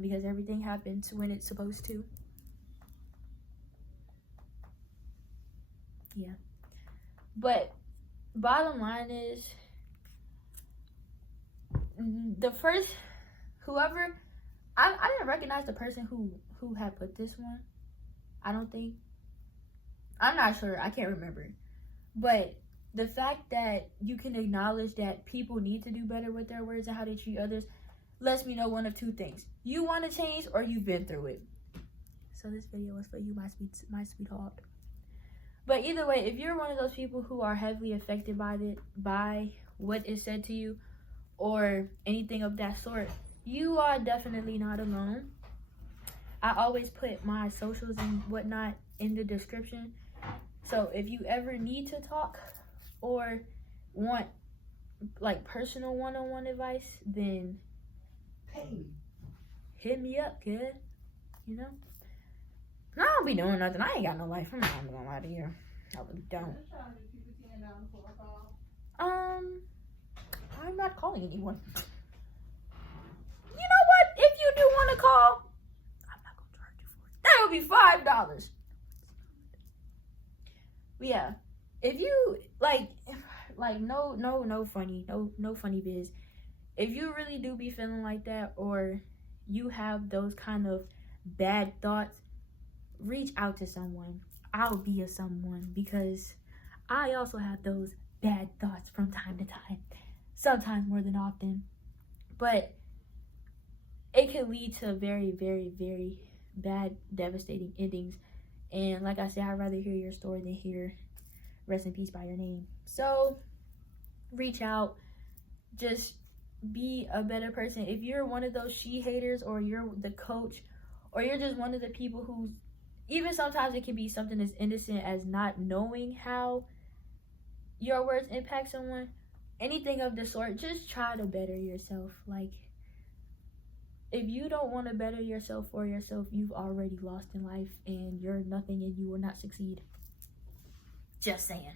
because everything happens when it's supposed to. Yeah, but bottom line is, the first, whoever, I didn't recognize the person who had put this one. I don't think, I'm not sure, I can't remember. But the fact that you can acknowledge that people need to do better with their words and how they treat others lets me know one of two things. You want to change or you've been through it. So this video was for you, my sweetheart. But either way, if you're one of those people who are heavily affected by what is said to you or anything of that sort, you are definitely not alone. I always put my socials and whatnot in the description. So if you ever need to talk or want like personal one-on-one advice, then hey, hit me up, kid. You know? I don't be doing nothing. I ain't got no life. I'm not gonna lie to you. I really don't. I'm not calling anyone. You know what? If you do want to call, I'm not gonna charge you for it. That would be $5. But yeah, if you like no funny biz. If you really do be feeling like that, or you have those kind of bad thoughts, reach out to someone. I'll be a someone, because I also have those bad thoughts from time to time, sometimes more than often, but it can lead to very, very, very bad, devastating endings. And like I said, I'd rather hear your story than hear rest in peace by your name. So reach out, just be a better person. If you're one of those she-haters, or you're the coach, or you're just one of the people who's, even sometimes it can be something as innocent as not knowing how your words impact someone, anything of the sort, just try to better yourself. Like, if you don't want to better yourself for yourself, you've already lost in life, and you're nothing, and you will not succeed. Just saying.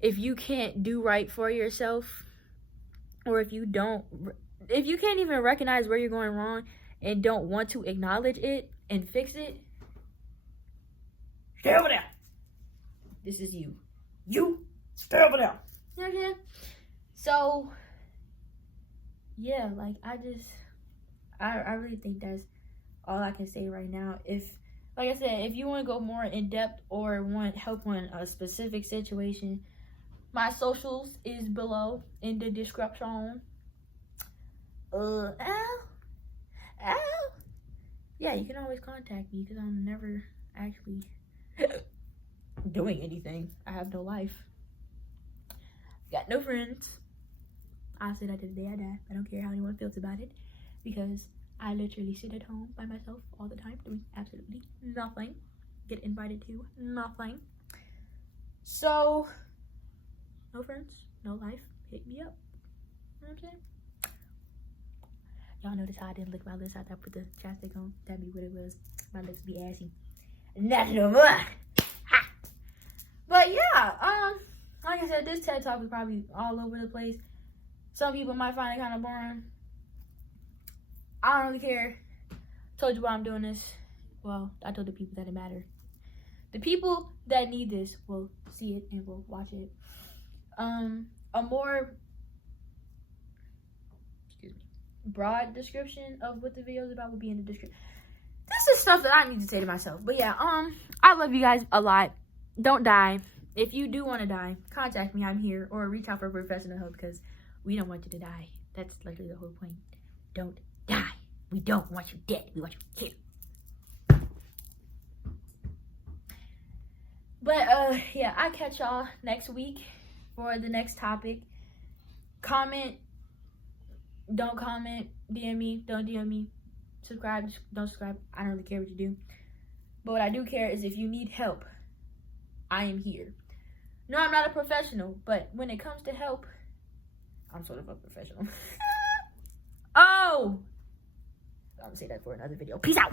If you can't do right for yourself, or if you can't even recognize where you're going wrong, and don't want to acknowledge it and fix it, stay over there. This is you. You, stay over there. You know what I'm saying? So, yeah, like, I really think that's all I can say right now. If, like I said, if you want to go more in depth or want help on a specific situation, my socials is below in the description. Yeah, you can always contact me because I'm never actually doing anything. I have no life. Got no friends. I'll say that to the day I die. I don't care how anyone feels about it because I literally sit at home by myself all the time doing absolutely nothing. Get invited to nothing. So, no friends, no life. Hit me up. You know what I'm saying? Y'all notice how I didn't lick my lips after I put the chapstick on? That'd be what it was. My lips be assy. Not no more. Ha! But yeah, like I said, this TED Talk was probably all over the place. Some people might find it kind of boring. I don't really care. Told you why I'm doing this. Well, I told the people that it mattered. The people that need this will see it and will watch it. A more broad description of what the video is about will be in the description. This is stuff that I need to say to myself. But yeah, I love you guys a lot. Don't die. If you do want to die, contact me. I'm here. Or reach out for professional help because we don't want you to die. That's literally the whole point. Don't die. We don't want you dead. We want you here. But yeah, I'll catch y'all next week for the next topic. Comment. Don't comment. DM me. Don't DM me. Subscribe. Don't subscribe. I don't really care what you do. But what I do care is if you need help, I am here. No, I'm not a professional, but when it comes to help, I'm sort of a professional. Oh! I'm gonna say that for another video. Peace out!